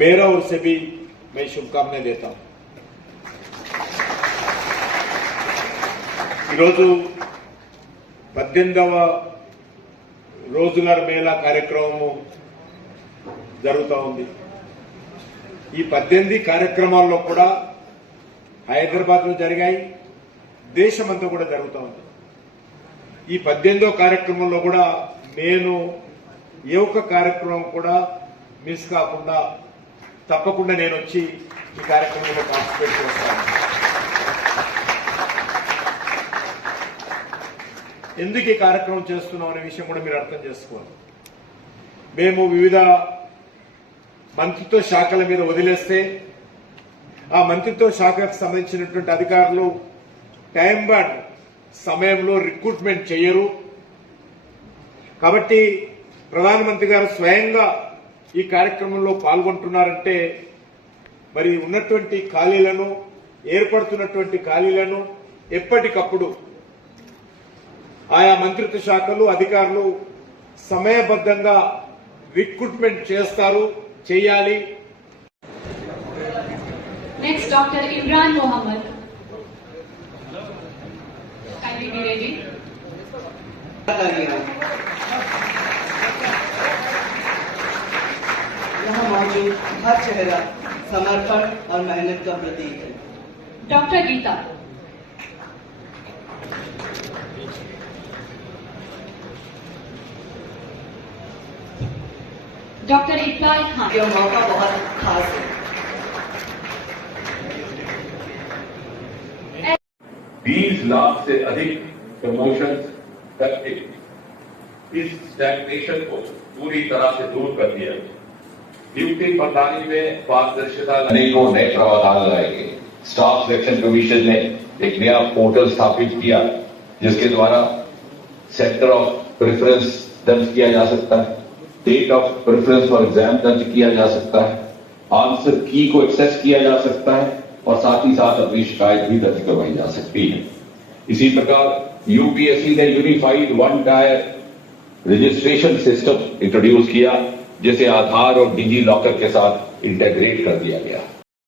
मेरा ओर से भी मैं शुभकामनाएं देता हूं। ఈరోజు 18వ రోజులర్ మేళా కార్యక్రమము జరుగుతూ ఉంది। ఈ 18 కార్యక్రమాల్లో కూడా హైదరాబాద్ లో జరిగాయి, దేశమంతా కూడా జరుగుతూ ఉంది। ఈ 18వ కార్యక్రమంలో కూడా నేను ఏ ఒక్క కార్యక్రమం కూడా మిస్ కాకుండా తప్పకుండా నేను వచ్చి ఈ కార్యక్రమంలో పార్టిసిపేట్ చేస్తాను। ఎందుకు ఈ కార్యక్రమం చేస్తున్నాం అనే విషయం కూడా మీరు అర్థం చేసుకోవాలి। మేము వివిధ మంత్రిత్వ శాఖల మీద వదిలేస్తే ఆ మంత్రిత్వ శాఖకు సంబంధించినటువంటి అధికారులు టైం బాండ్ సమయంలో రిక్రూట్మెంట్ చేయరు। కాబట్టి ప్రధానమంత్రి గారు స్వయంగా ఈ కార్యక్రమంలో పాల్గొంటున్నారంటే మరి ఉన్నటువంటి ఖాళీలను, ఏర్పడుతున్నటువంటి ఖాళీలను ఎప్పటికప్పుడు ఆయా మంత్రిత్వ శాఖలు అధికారులు సమయబద్ధంగా రిక్రూట్మెంట్ చేస్తారు, చేయాలి। Next doctor Imran Mohammed, kindly be ready. यहाँ मौजूद हर चेहरा समर्पण और मेहनत का प्रतीक है। Doctor Geeta, doctor Iqbal Khan. यह मौका बहुत खास है। 20 लाख से अधिक प्रमोशन करके इस स्टैग्नेशन को पूरी तरह से दूर कर दिया। नियुक्ति प्रणाली में पारदर्शिता लाने को नए प्रावधान लाएंगे। स्टाफ सिलेक्शन कमीशन ने एक नया पोर्टल स्थापित किया जिसके द्वारा सेंटर ऑफ प्रेफरेंस दर्ज किया जा सकता है, date of preference for exam दर्ज किया जा सकता है, आंसर की को एक्सेस किया जा सकता है और साथ ही साथ अपनी शिकायत भी दर्ज करवाई जा सकती है। इसी प्रकार यूपीएससी ने unified one tyre registration system introduce किया जिसे आधार और डिजी लॉकर के साथ इंटीग्रेट कर दिया गया।